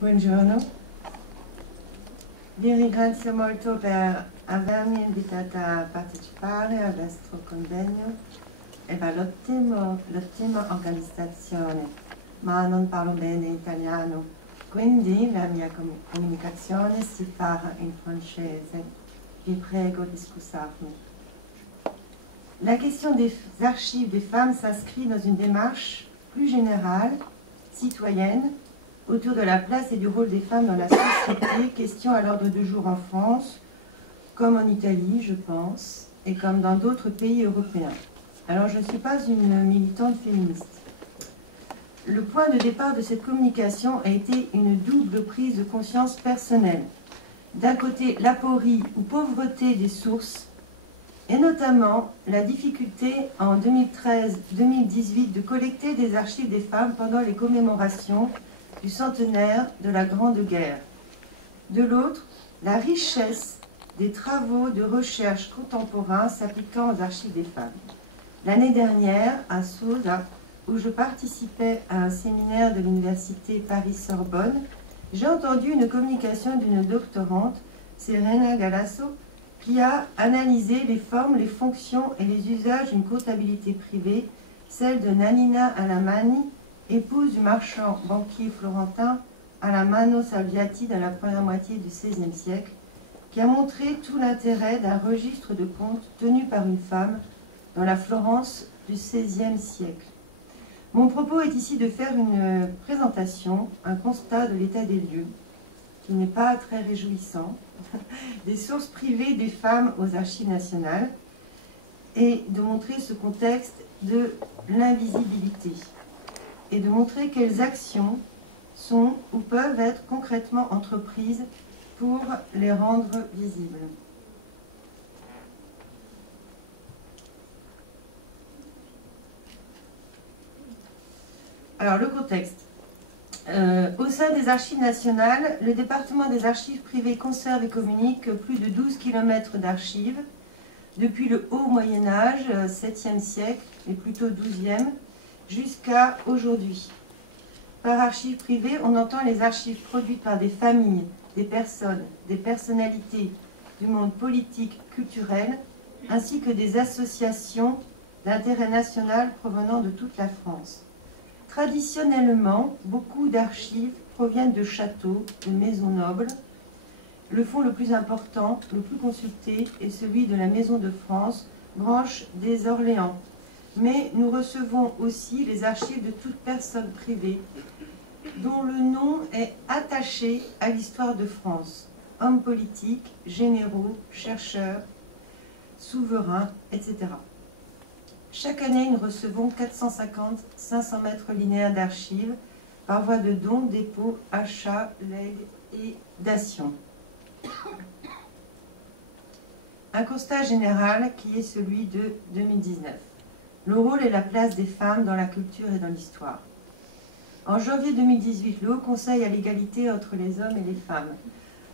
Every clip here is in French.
Buongiorno, vi ringrazio molto per avermi invitata a partecipare al vostro convegno e per l'ottima organizzazione, ma non parlo bene italiano, quindi la mia comunicazione si farà in francese. Vi prego di scusarmi. La question des archives des femmes s'inscrit dans une démarche plus générale, citoyenne, autour de la place et du rôle des femmes dans la société, question à l'ordre du jour en France, comme en Italie, je pense, et comme dans d'autres pays européens. Alors, je ne suis pas une militante féministe. Le point de départ de cette communication a été une double prise de conscience personnelle. D'un côté, l'aporie ou pauvreté des sources, et notamment la difficulté en 2013-2018 de collecter des archives des femmes pendant les commémorations du centenaire de la Grande Guerre. De l'autre, la richesse des travaux de recherche contemporains s'appliquant aux archives des femmes. L'année dernière, à Sousa, où je participais à un séminaire de l'université Paris-Sorbonne, j'ai entendu une communication d'une doctorante, Serena Galasso, qui a analysé les formes, les fonctions et les usages d'une comptabilité privée, celle de Nanina Alamani, épouse du marchand banquier florentin Alamanno Salviati dans la première moitié du XVIe siècle, qui a montré tout l'intérêt d'un registre de comptes tenu par une femme dans la Florence du XVIe siècle. Mon propos est ici de faire une présentation, un constat de l'état des lieux, qui n'est pas très réjouissant, des sources privées des femmes aux archives nationales, et de montrer ce contexte de l'invisibilité, et de montrer quelles actions sont ou peuvent être concrètement entreprises pour les rendre visibles. Alors, le contexte. Au sein des archives nationales, le département des archives privées conserve et communique plus de 12 km d'archives depuis le haut Moyen-Âge, 7e siècle, et plutôt 12e, jusqu'à aujourd'hui. Par archives privées, on entend les archives produites par des familles, des personnes, des personnalités du monde politique, culturel, ainsi que des associations d'intérêt national provenant de toute la France. Traditionnellement, beaucoup d'archives proviennent de châteaux, de maisons nobles. Le fonds le plus important, le plus consulté, est celui de la Maison de France, branche des Orléans. Mais nous recevons aussi les archives de toute personne privée dont le nom est attaché à l'histoire de France, hommes politiques, généraux, chercheurs, souverains, etc. Chaque année, nous recevons 450-500 mètres linéaires d'archives par voie de dons, dépôts, achats, legs et dations. Un constat général qui est celui de 2019. Le rôle et la place des femmes dans la culture et dans l'histoire. En janvier 2018, le Haut Conseil à l'égalité entre les hommes et les femmes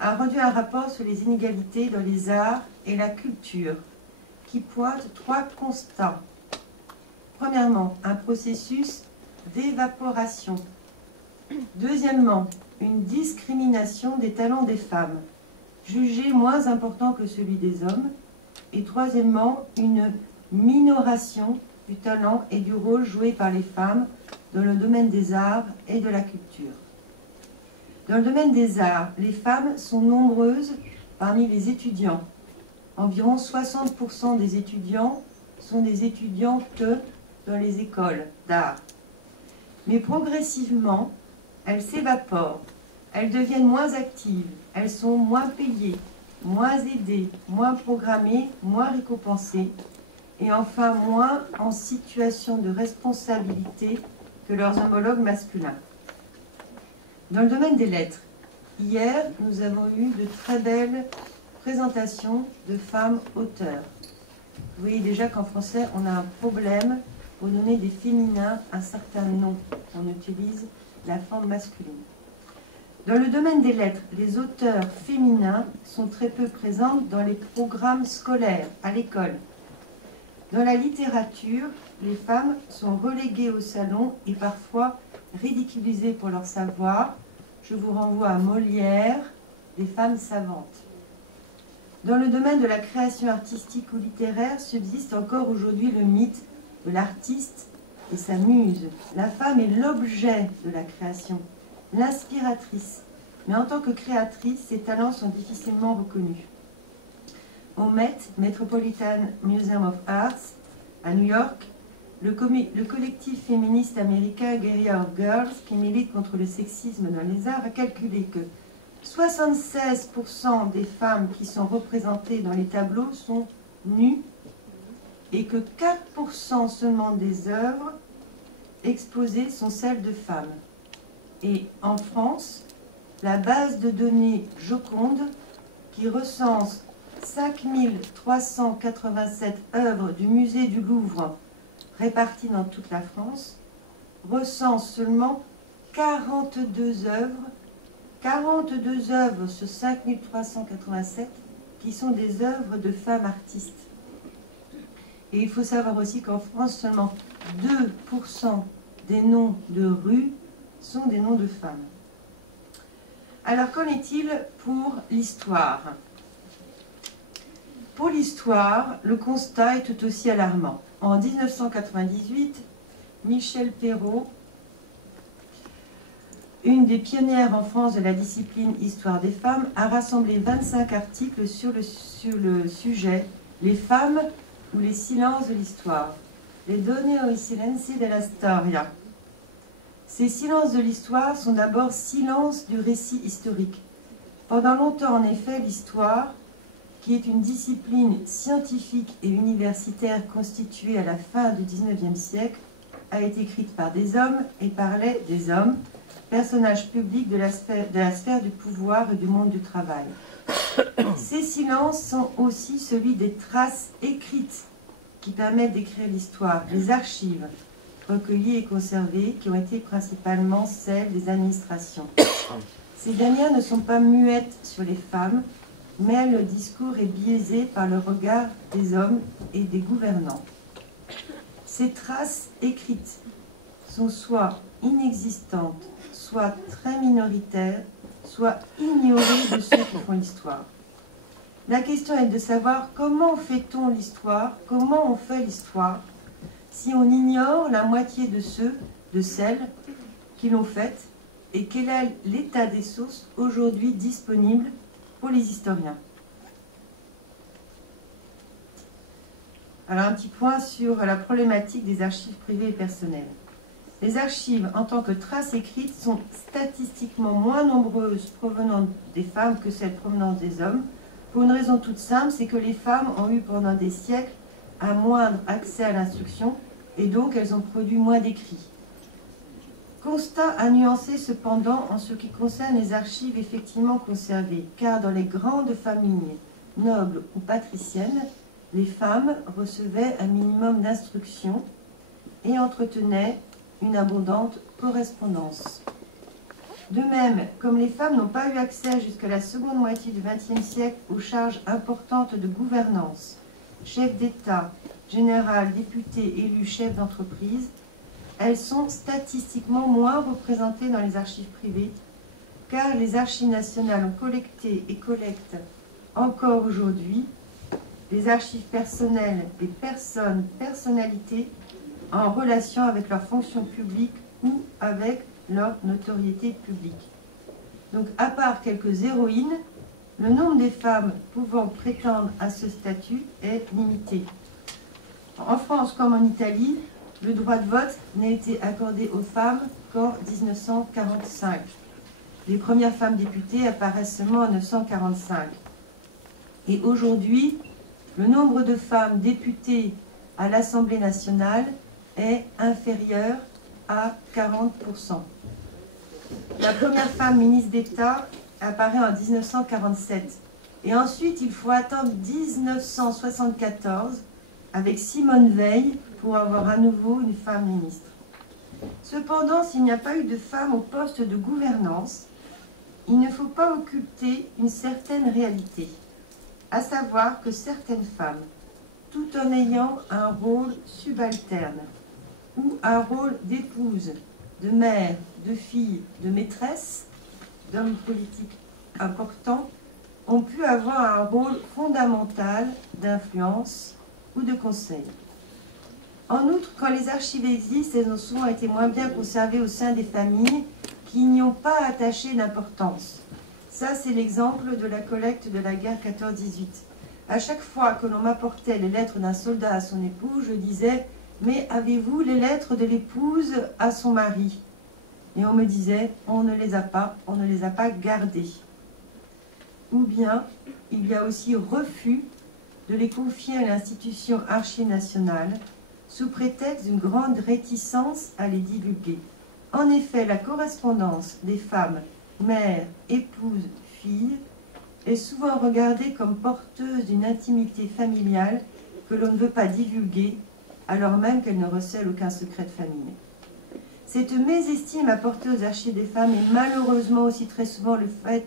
a rendu un rapport sur les inégalités dans les arts et la culture qui pointe 3 constats. Premièrement, un processus d'évaporation. Deuxièmement, une discrimination des talents des femmes, jugé moins important que celui des hommes. Et troisièmement, une minoration du talent et du rôle joué par les femmes dans le domaine des arts et de la culture. Dans le domaine des arts, les femmes sont nombreuses parmi les étudiants. Environ 60% des étudiants sont des étudiantes dans les écoles d'art. Mais progressivement, elles s'évaporent, elles deviennent moins actives, elles sont moins payées, moins aidées, moins programmées, moins récompensées, et enfin moins en situation de responsabilité que leurs homologues masculins. Dans le domaine des lettres, hier, nous avons eu de très belles présentations de femmes auteurs. Vous voyez déjà qu'en français, on a un problème pour donner des féminins un certain nom. On utilise la forme masculine. Dans le domaine des lettres, les auteurs féminins sont très peu présents dans les programmes scolaires, à l'école. Dans la littérature, les femmes sont reléguées au salon et parfois ridiculisées pour leur savoir, je vous renvoie à Molière, les femmes savantes. Dans le domaine de la création artistique ou littéraire, subsiste encore aujourd'hui le mythe de l'artiste et sa muse. La femme est l'objet de la création, l'inspiratrice. Mais en tant que créatrice, ses talents sont difficilement reconnus. Au Met, Metropolitan Museum of Arts, à New York, le collectif féministe américain Guerrilla of Girls, qui milite contre le sexisme dans les arts, a calculé que 76% des femmes qui sont représentées dans les tableaux sont nues et que 4% seulement des œuvres exposées sont celles de femmes. Et en France, la base de données Joconde, qui recense 5387 œuvres du musée du Louvre réparties dans toute la France, recense seulement 42 œuvres sur 5387 qui sont des œuvres de femmes artistes. Et il faut savoir aussi qu'en France, seulement 2% des noms de rues sont des noms de femmes. Alors, qu'en est-il pour l'histoire? Pour l'histoire, le constat est tout aussi alarmant. En 1998, Michèle Perrault, une des pionnières en France de la discipline Histoire des femmes, a rassemblé 25 articles sur le sujet « Les femmes ou les silences de l'histoire ». Les donne o silenzi della storia. Ces silences de l'histoire sont d'abord silences du récit historique. Pendant longtemps, en effet, l'histoire, qui est une discipline scientifique et universitaire constituée à la fin du XIXe siècle, a été écrite par des hommes et parlait des hommes, personnages publics de la sphère du pouvoir et du monde du travail. Ces silences sont aussi celui des traces écrites qui permettent d'écrire l'histoire, les archives recueillies et conservées, qui ont été principalement celles des administrations. Ces dernières ne sont pas muettes sur les femmes, mais le discours est biaisé par le regard des hommes et des gouvernants. Ces traces écrites sont soit inexistantes, soit très minoritaires, soit ignorées de ceux qui font l'histoire. La question est de savoir comment fait-on l'histoire, comment on fait l'histoire, si on ignore la moitié de ceux, de celles qui l'ont faite, et quel est l'état des sources aujourd'hui disponibles pour les historiens. Alors un petit point sur la problématique des archives privées et personnelles. Les archives en tant que traces écrites sont statistiquement moins nombreuses provenant des femmes que celles provenant des hommes, pour une raison toute simple, c'est que les femmes ont eu pendant des siècles un moindre accès à l'instruction et donc elles ont produit moins d'écrits. Constat à nuancer cependant en ce qui concerne les archives effectivement conservées, car dans les grandes familles nobles ou patriciennes, les femmes recevaient un minimum d'instruction et entretenaient une abondante correspondance. De même, comme les femmes n'ont pas eu accès jusqu'à la seconde moitié du XXe siècle aux charges importantes de gouvernance, chef d'État, général, député, élu, chef d'entreprise, elles sont statistiquement moins représentées dans les archives privées, car les archives nationales ont collecté et collectent encore aujourd'hui les archives personnelles des personnalités en relation avec leur fonction publique ou avec leur notoriété publique. Donc, à part quelques héroïnes, le nombre des femmes pouvant prétendre à ce statut est limité. En France comme en Italie, le droit de vote n'a été accordé aux femmes qu'en 1945. Les premières femmes députées apparaissent seulement en 1945. Et aujourd'hui, le nombre de femmes députées à l'Assemblée nationale est inférieur à 40%. La première femme ministre d'État apparaît en 1947. Et ensuite, il faut attendre 1974 avec Simone Veil pour avoir à nouveau une femme ministre. Cependant, s'il n'y a pas eu de femmes au poste de gouvernance, il ne faut pas occulter une certaine réalité, à savoir que certaines femmes, tout en ayant un rôle subalterne ou un rôle d'épouse, de mère, de fille, de maîtresse, d'hommes politiques importants ont pu avoir un rôle fondamental d'influence ou de conseil. En outre, quand les archives existent, elles ont souvent été moins bien conservées au sein des familles qui n'y ont pas attaché d'importance. Ça, c'est l'exemple de la collecte de la guerre 14-18. À chaque fois que l'on m'apportait les lettres d'un soldat à son épouse, je disais « Mais avez-vous les lettres de l'épouse à son mari ?» Et on me disait « On ne les a pas gardées. » Ou bien, il y a aussi refus de les confier à l'institution Archives nationales sous prétexte d'une grande réticence à les divulguer. En effet, la correspondance des femmes, mères, épouses, filles, est souvent regardée comme porteuse d'une intimité familiale que l'on ne veut pas divulguer, alors même qu'elle ne recèle aucun secret de famille. Cette mésestime apportée aux archives des femmes est malheureusement aussi très souvent le fait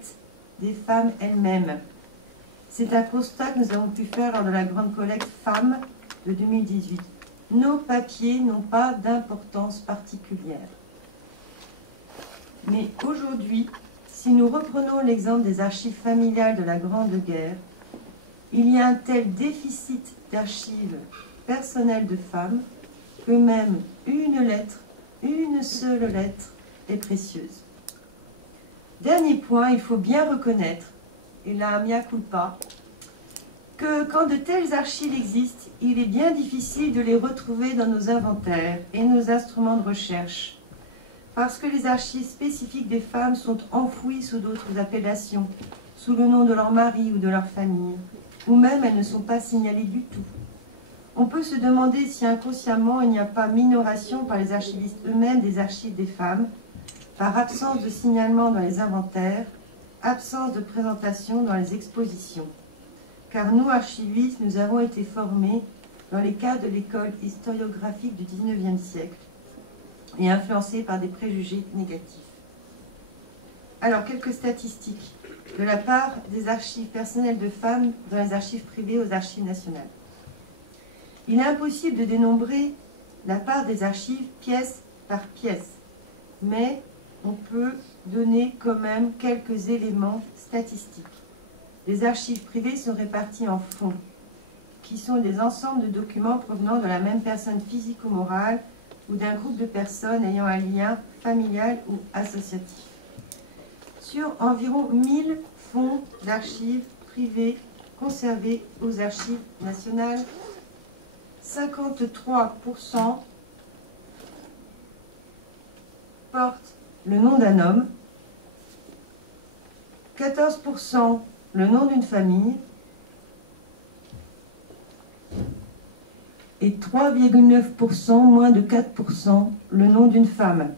des femmes elles-mêmes. C'est un constat que nous avons pu faire lors de la grande collecte Femmes de 2018. Nos papiers n'ont pas d'importance particulière. Mais aujourd'hui, si nous reprenons l'exemple des archives familiales de la Grande Guerre, il y a un tel déficit d'archives personnelles de femmes que même une seule lettre est précieuse. Dernier point, il faut bien reconnaître, et là, mea culpa, que quand de telles archives existent, il est bien difficile de les retrouver dans nos inventaires et nos instruments de recherche, parce que les archives spécifiques des femmes sont enfouies sous d'autres appellations, sous le nom de leur mari ou de leur famille, ou même elles ne sont pas signalées du tout. On peut se demander si inconsciemment il n'y a pas minoration par les archivistes eux-mêmes des archives des femmes, par absence de signalement dans les inventaires, absence de présentation dans les expositions. Car nous, archivistes, nous avons été formés dans les cadres de l'école historiographique du XIXe siècle et influencés par des préjugés négatifs. Alors, quelques statistiques de la part des archives personnelles de femmes dans les archives privées aux archives nationales. Il est impossible de dénombrer la part des archives pièce par pièce, mais on peut donner quand même quelques éléments statistiques. Les archives privées sont réparties en fonds, qui sont des ensembles de documents provenant de la même personne physique ou morale ou d'un groupe de personnes ayant un lien familial ou associatif. Sur environ 1000 fonds d'archives privées conservés aux archives nationales, 53% portent le nom d'un homme, 14% le nom d'une famille et 3,9%, moins de 4%, le nom d'une femme.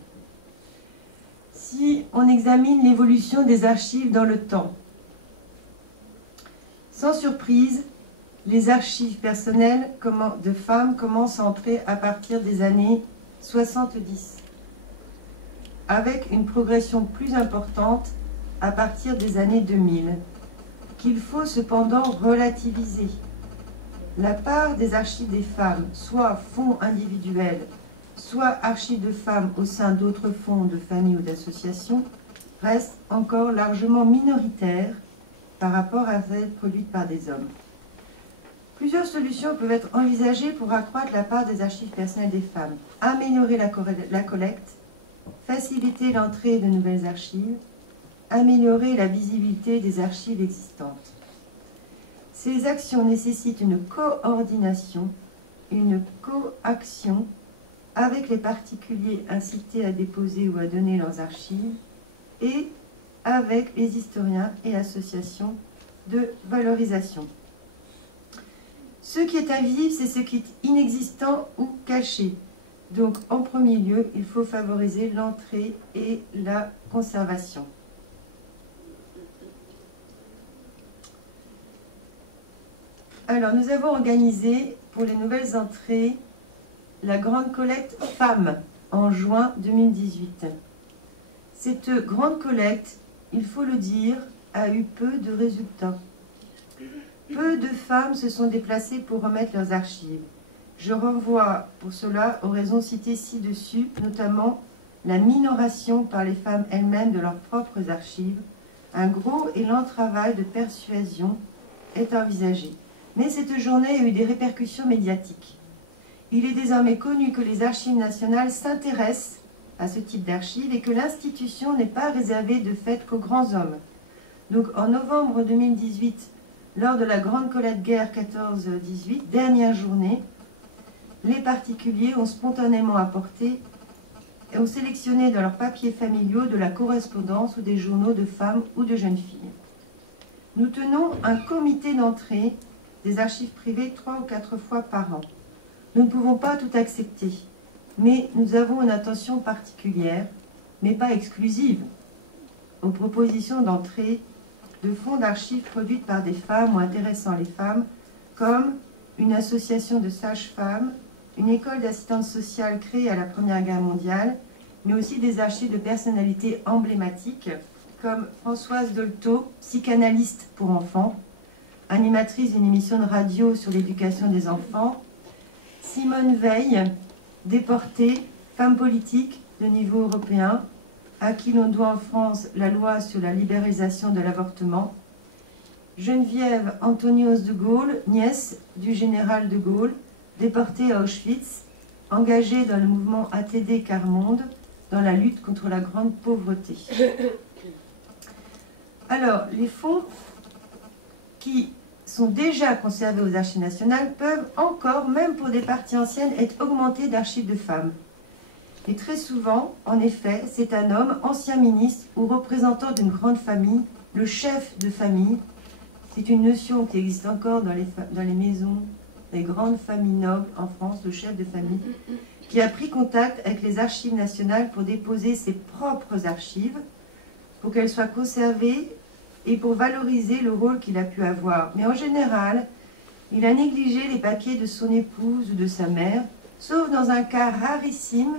Si on examine l'évolution des archives dans le temps, sans surprise, les archives personnelles de femmes commencent à entrer à partir des années 70, avec une progression plus importante à partir des années 2000, qu'il faut cependant relativiser. La part des archives des femmes, soit fonds individuels, soit archives de femmes au sein d'autres fonds de familles ou d'associations, reste encore largement minoritaire par rapport à celle produite par des hommes. Plusieurs solutions peuvent être envisagées pour accroître la part des archives personnelles des femmes. Améliorer la collecte, faciliter l'entrée de nouvelles archives, améliorer la visibilité des archives existantes. Ces actions nécessitent une coordination, une coaction avec les particuliers incités à déposer ou à donner leurs archives et avec les historiens et associations de valorisation. Ce qui est invisible, c'est ce qui est inexistant ou caché. Donc, en premier lieu, il faut favoriser l'entrée et la conservation. Alors, nous avons organisé pour les nouvelles entrées la grande collecte Femmes en juin 2018. Cette grande collecte, il faut le dire, a eu peu de résultats. Peu de femmes se sont déplacées pour remettre leurs archives. Je renvoie pour cela aux raisons citées ci-dessus, notamment la minoration par les femmes elles-mêmes de leurs propres archives, un gros et lent travail de persuasion est envisagé. Mais cette journée a eu des répercussions médiatiques. Il est désormais connu que les archives nationales s'intéressent à ce type d'archives et que l'institution n'est pas réservée de fait qu'aux grands hommes. Donc en novembre 2018, lors de la grande collecte guerre 14-18, dernière journée, les particuliers ont spontanément apporté et ont sélectionné dans leurs papiers familiaux de la correspondance ou des journaux de femmes ou de jeunes filles. Nous tenons un comité d'entrée des archives privées 3 ou 4 fois par an. Nous ne pouvons pas tout accepter, mais nous avons une attention particulière, mais pas exclusive, aux propositions d'entrée de fonds d'archives produites par des femmes ou intéressant les femmes, comme une association de sages-femmes, une école d'assistance sociale créée à la Première Guerre mondiale, mais aussi des archives de personnalités emblématiques, comme Françoise Dolto, psychanalyste pour enfants, animatrice d'une émission de radio sur l'éducation des enfants, Simone Veil, déportée, femme politique de niveau européen, à qui l'on doit en France la loi sur la libéralisation de l'avortement, Geneviève Antonios de Gaulle, nièce du général de Gaulle, déportée à Auschwitz, engagée dans le mouvement ATD Quart Monde, dans la lutte contre la grande pauvreté. Alors, les fonds qui sont déjà conservés aux archives nationales peuvent encore, même pour des parties anciennes, être augmentés d'archives de femmes. Et très souvent, en effet, c'est un homme, ancien ministre ou représentant d'une grande famille, le chef de famille. C'est une notion qui existe encore dans les maisons, les grandes familles nobles en France, le chef de famille, qui a pris contact avec les archives nationales pour déposer ses propres archives, pour qu'elles soient conservées et pour valoriser le rôle qu'il a pu avoir. Mais en général, il a négligé les papiers de son épouse ou de sa mère, sauf dans un cas rarissime,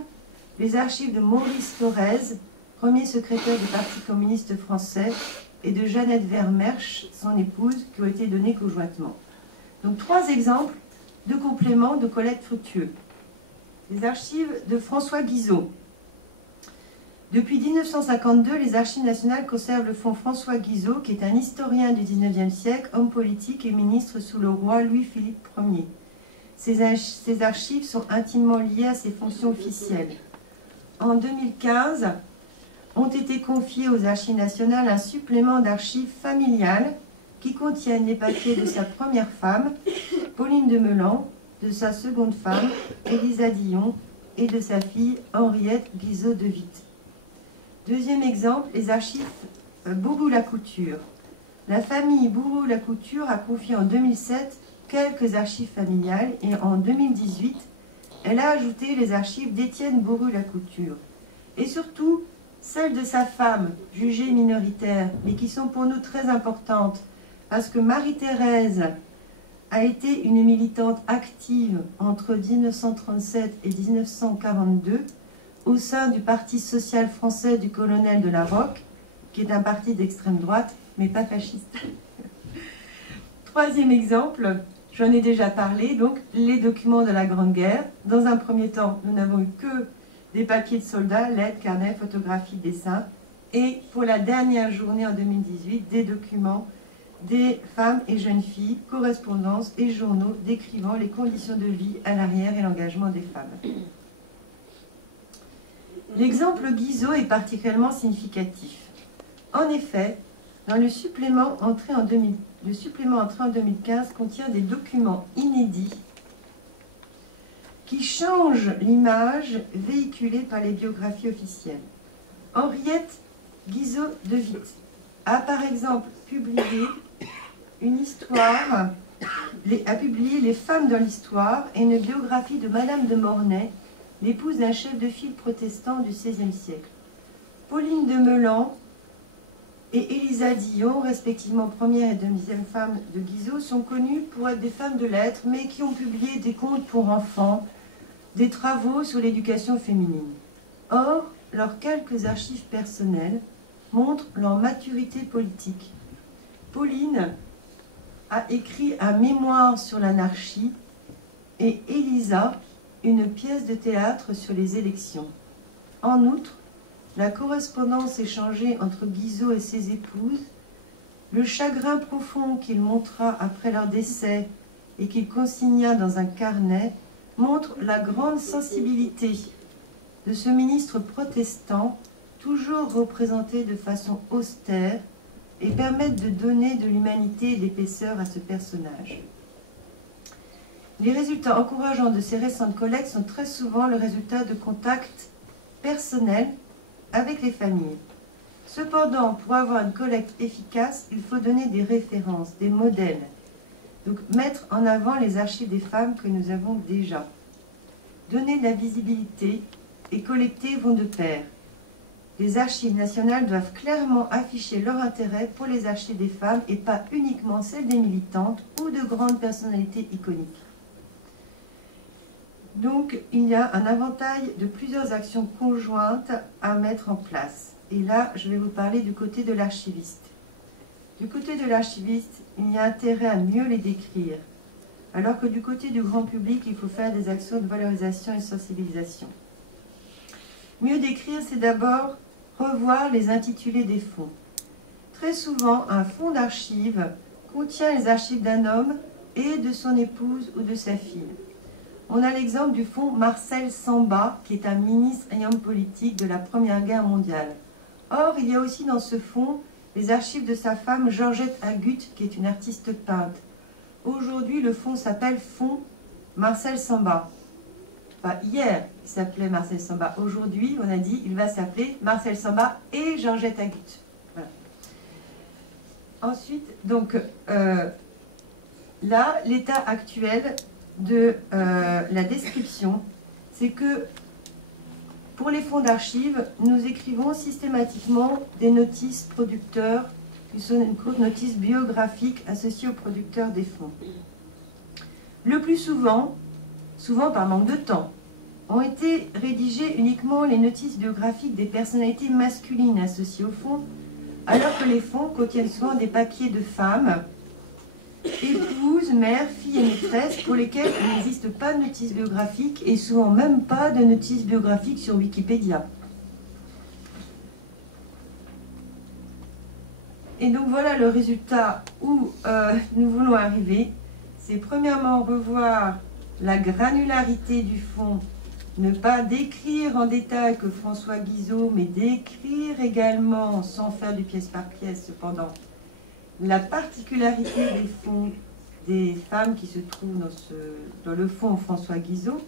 les archives de Maurice Thorez, premier secrétaire du Parti communiste français, et de Jeannette Vermersch, son épouse, qui ont été donnés conjointement. Donc 3 exemples de compléments de collecte fructueux. Les archives de François Guizot. Depuis 1952, les archives nationales conservent le fonds François Guizot, qui est un historien du XIXe siècle, homme politique et ministre sous le roi Louis-Philippe Ier. Ces archives sont intimement liées à ses fonctions officielles. En 2015, ont été confiés aux archives nationales un supplément d'archives familiales qui contiennent les papiers de sa première femme, Pauline de Meulan, de sa seconde femme, Élisa Dillon, et de sa fille, Henriette Guizot de Witt. Deuxième exemple, les archives Bourou-Lacouture. La famille Bourou-Lacouture a confié en 2007 quelques archives familiales et en 2018, elle a ajouté les archives d'Étienne Bourou-Lacouture. Et surtout, celles de sa femme, jugée minoritaire, mais qui sont pour nous très importantes, parce que Marie-Thérèse a été une militante active entre 1937 et 1942 au sein du Parti social français du colonel de la Rocque, qui est un parti d'extrême droite, mais pas fasciste. Troisième exemple, j'en ai déjà parlé, donc les documents de la Grande Guerre. Dans un premier temps, nous n'avons eu que des papiers de soldats, lettres, carnets, photographies, dessins. Et pour la dernière journée en 2018, des documents des femmes et jeunes filles, correspondances et journaux décrivant les conditions de vie à l'arrière et l'engagement des femmes. L'exemple Guizot est particulièrement significatif. En effet, dans le supplément entré en 2015 contient des documents inédits qui changent l'image véhiculée par les biographies officielles. Henriette Guizot de Witt a par exemple publié une histoire, a publié Les femmes dans l'histoire et une biographie de Madame de Mornay, l'épouse d'un chef de file protestant du XVIe siècle. Pauline de Meulan et Élisa Dillon, respectivement première et deuxième femme de Guizot, sont connues pour être des femmes de lettres, mais qui ont publié des contes pour enfants, des travaux sur l'éducation féminine. Or, leurs quelques archives personnelles montrent leur maturité politique. Pauline a écrit un mémoire sur l'anarchie et Élisa une pièce de théâtre sur les élections. En outre, la correspondance échangée entre Guizot et ses épouses, le chagrin profond qu'il montra après leur décès et qu'il consigna dans un carnet, montrent la grande sensibilité de ce ministre protestant, toujours représenté de façon austère, et permettent de donner de l'humanité et de l'épaisseur à ce personnage. Les résultats encourageants de ces récentes collectes sont très souvent le résultat de contacts personnels avec les familles. Cependant, pour avoir une collecte efficace, il faut donner des références, des modèles. Donc, mettre en avant les archives des femmes que nous avons déjà. Donner de la visibilité et collecter vont de pair. Les archives nationales doivent clairement afficher leur intérêt pour les archives des femmes et pas uniquement celles des militantes ou de grandes personnalités iconiques. Donc, il y a un éventail de plusieurs actions conjointes à mettre en place. Et là, je vais vous parler du côté de l'archiviste. Du côté de l'archiviste, il y a intérêt à mieux les décrire, alors que du côté du grand public, il faut faire des actions de valorisation et de sensibilisation. Mieux décrire, c'est d'abord revoir les intitulés des fonds. Très souvent, un fonds d'archives contient les archives d'un homme et de son épouse ou de sa fille. On a l'exemple du fonds Marcel Samba, qui est un ministre et homme politique de la Première Guerre mondiale. Or, il y a aussi dans ce fonds les archives de sa femme Georgette Agut, qui est une artiste peintre. Aujourd'hui, le fonds s'appelle Fonds Marcel Samba. Enfin, hier, il s'appelait Marcel Samba. Aujourd'hui, on a dit il va s'appeler Marcel Samba et Georgette Agut. Voilà. Ensuite, donc, là, l'état actuel de la description, c'est que pour les fonds d'archives, nous écrivons systématiquement des notices producteurs, qui sont une courte notice biographique associée aux producteurs des fonds. Le plus souvent par manque de temps, ont été rédigées uniquement les notices biographiques des personnalités masculines associées au fonds, alors que les fonds contiennent souvent des papiers de femmes, épouses, mères, filles et maîtresses, pour lesquelles il n'existe pas de notice biographique et souvent même pas de notice biographique sur Wikipédia. Et donc voilà le résultat où nous voulons arriver. C'est premièrement revoir la granularité du fonds, ne pas décrire en détail que François Guizot, mais décrire également, sans faire du pièce par pièce cependant, la particularité des fonds des femmes qui se trouvent dans le fonds François Guizot,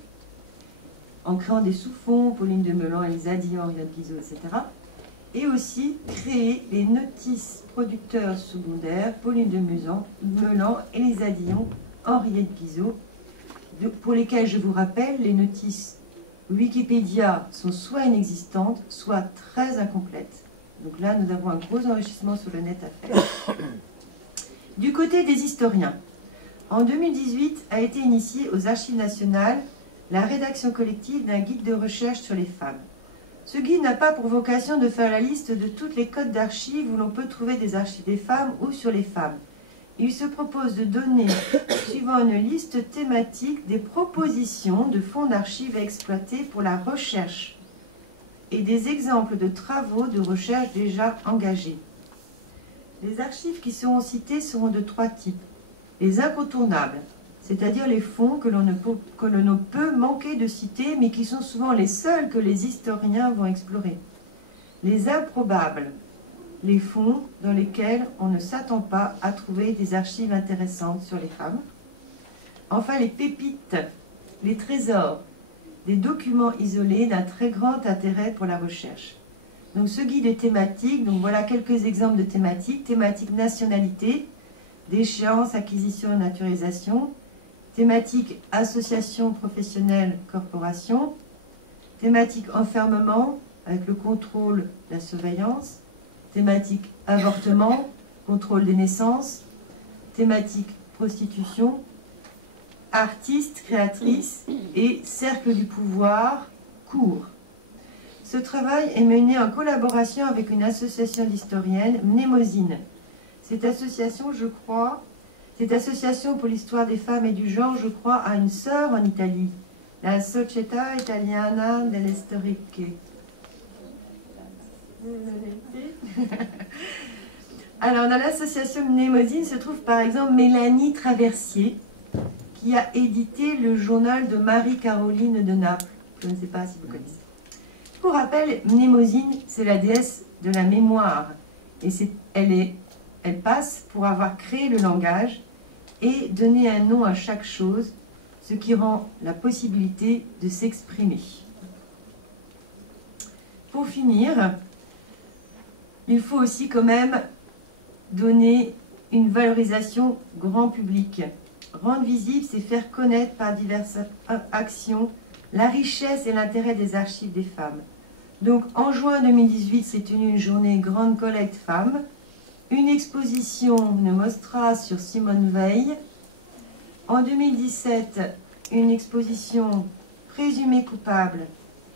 en créant des sous-fonds, Pauline de Meulan, Elisa Dion, Henriette Guizot, etc. Et aussi créer les notices producteurs secondaires, Pauline de Meulan, Elisa Dion, Henriette Guizot, pour lesquelles, je vous rappelle, les notices Wikipédia sont soit inexistantes, soit très incomplètes. Donc là, nous avons un gros enrichissement sur le net à faire. Du côté des historiens, en 2018 a été initiée aux Archives nationales la rédaction collective d'un guide de recherche sur les femmes. Ce guide n'a pas pour vocation de faire la liste de toutes les codes d'archives où l'on peut trouver des archives des femmes ou sur les femmes. Il se propose de donner, suivant une liste thématique, des propositions de fonds d'archives à exploiter pour la recherche et des exemples de travaux de recherche déjà engagés. Les archives qui seront citées seront de 3 types. Les incontournables, c'est-à-dire les fonds que l'on ne peut manquer de citer, mais qui sont souvent les seuls que les historiens vont explorer. Les improbables, les fonds dans lesquels on ne s'attend pas à trouver des archives intéressantes sur les femmes. Enfin, les pépites, les trésors, des documents isolés d'un très grand intérêt pour la recherche. Donc ce guide est thématique, donc voilà quelques exemples de thématiques. Thématique nationalité, déchéance, acquisition, naturalisation. Thématique association professionnelle, corporation. Thématique enfermement, avec le contrôle, la surveillance. Thématique avortement, contrôle des naissances. Thématique prostitution. Artiste, créatrice et cercle du pouvoir, cours. Ce travail est mené en collaboration avec une association d'historiennes, Mnemosyne. Cette association, je crois, cette association pour l'histoire des femmes et du genre, je crois, a une sœur en Italie, la Società Italiana delle Storiche. Alors, dans l'association Mnémosyne se trouve par exemple Mélanie Traversier, qui a édité le journal de Marie-Caroline de Naples. Je ne sais pas si vous connaissez. Pour rappel, Mnémosyne, c'est la déesse de la mémoire. Et elle passe pour avoir créé le langage et donné un nom à chaque chose, ce qui rend la possibilité de s'exprimer. Pour finir, il faut aussi quand même donner une valorisation grand public. Rendre visible, c'est faire connaître par diverses actions la richesse et l'intérêt des archives des femmes. Donc en juin 2018, s'est tenue une journée grande collecte femmes, une exposition de Mostra sur Simone Veil. En 2017, une exposition présumée coupable,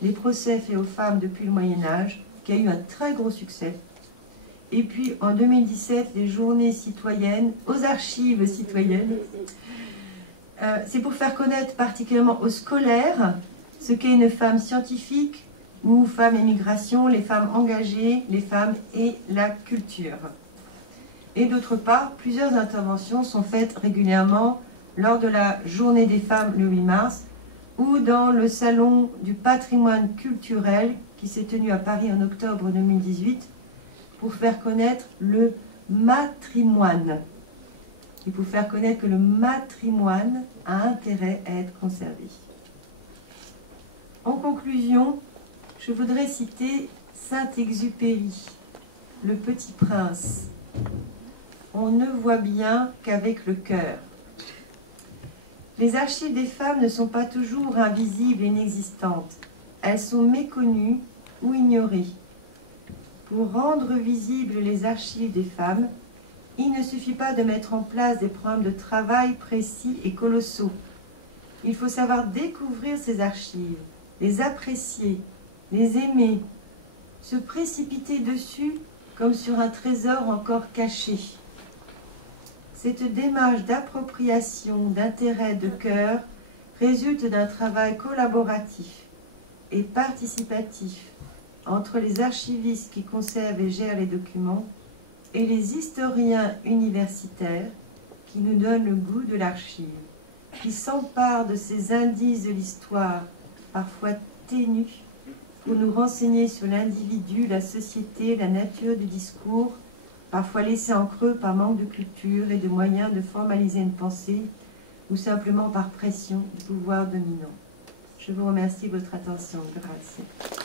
les procès faits aux femmes depuis le Moyen-Âge, qui a eu un très gros succès. Et puis en 2017, les journées citoyennes, aux archives citoyennes. C'est pour faire connaître particulièrement aux scolaires ce qu'est une femme scientifique ou femme émigration, les femmes engagées, les femmes et la culture. Et d'autre part, plusieurs interventions sont faites régulièrement lors de la Journée des femmes le 8 mars ou dans le Salon du patrimoine culturel qui s'est tenu à Paris en octobre 2018 pour faire connaître le matrimoine. Et pour faire connaître que le matrimoine a intérêt à être conservé. En conclusion, je voudrais citer Saint-Exupéry, le Petit Prince. On ne voit bien qu'avec le cœur. Les archives des femmes ne sont pas toujours invisibles et inexistantes. Elles sont méconnues ou ignorées. Pour rendre visibles les archives des femmes, il ne suffit pas de mettre en place des programmes de travail précis et colossaux. Il faut savoir découvrir ces archives, les apprécier, les aimer, se précipiter dessus comme sur un trésor encore caché. Cette démarche d'appropriation, d'intérêt, de cœur résulte d'un travail collaboratif et participatif entre les archivistes qui conservent et gèrent les documents et les historiens universitaires qui nous donnent le goût de l'archive, qui s'emparent de ces indices de l'histoire, parfois ténus, pour nous renseigner sur l'individu, la société, la nature du discours, parfois laissés en creux par manque de culture et de moyens de formaliser une pensée, ou simplement par pression du pouvoir dominant. Je vous remercie de votre attention. Grazie.